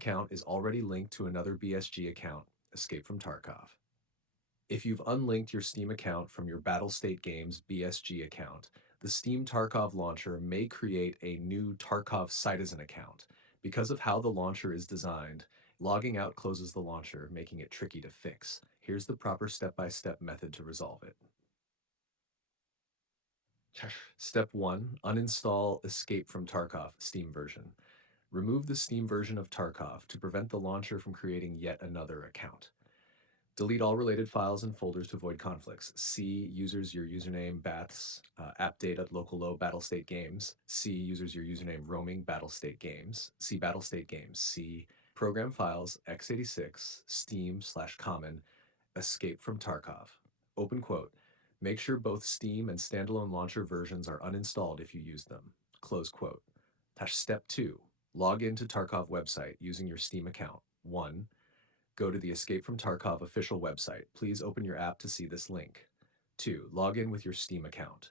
account is already linked to another BSG account, Escape from Tarkov. If you've unlinked your Steam account from your Battlestate Games BSG account, the Steam Tarkov launcher may create a new Tarkov Citizen account. Because of how the launcher is designed, logging out closes the launcher, making it tricky to fix. Here's the proper step-by-step method to resolve it. Step 1. Uninstall Escape from Tarkov Steam version. Remove the Steam version of Tarkov to prevent the launcher from creating yet another account. Delete all related files and folders to avoid conflicts. C users your username baths app data locallo Battlestate Games. C users your username roaming Battlestate Games. C Battlestate Games. C program files x86 steam/common escape from Tarkov. Open quote. Make sure both Steam and standalone launcher versions are uninstalled if you use them. Close quote. Step 2. Log into Tarkov website using your Steam account. 1. Go to the Escape from Tarkov official website. Please open your app to see this link. 2. Log in with your Steam account.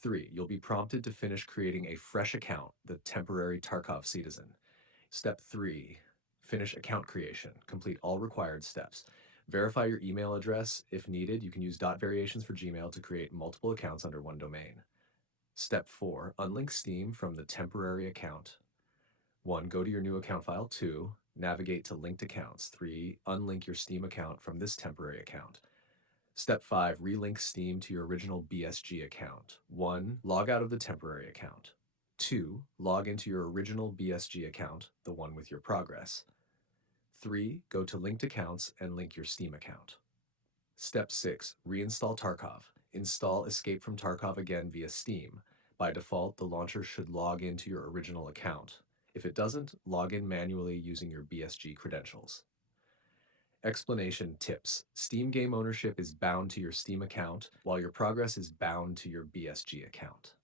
3. You'll be prompted to finish creating a fresh account, the temporary Tarkov Citizen. Step 3. Finish account creation. Complete all required steps. Verify your email address. If needed, you can use dot variations for Gmail to create multiple accounts under one domain. Step 4. Unlink Steam from the temporary account. 1. Go to your new account file. 2. Navigate to linked accounts. 3. Unlink your Steam account from this temporary account. Step 5. Relink Steam to your original BSG account. 1. Log out of the temporary account. 2. Log into your original BSG account, the one with your progress. 3. Go to linked accounts and link your Steam account. Step 6. Reinstall Tarkov. Install Escape from Tarkov again via Steam. By default, the launcher should log into your original account. If it doesn't, log in manually using your BSG credentials. Explanation tips. Steam game ownership is bound to your Steam account, while your progress is bound to your BSG account.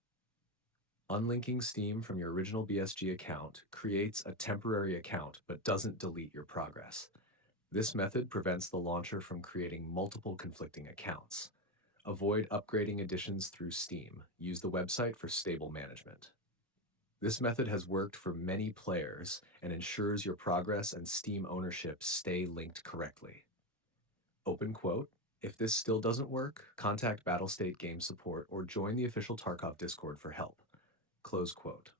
Unlinking Steam from your original BSG account creates a temporary account but doesn't delete your progress. This method prevents the launcher from creating multiple conflicting accounts. Avoid upgrading editions through Steam. Use the website for stable management. This method has worked for many players and ensures your progress and Steam ownership stay linked correctly. Open quote. If this still doesn't work, contact Battlestate Games support or join the official Tarkov Discord for help. Close quote.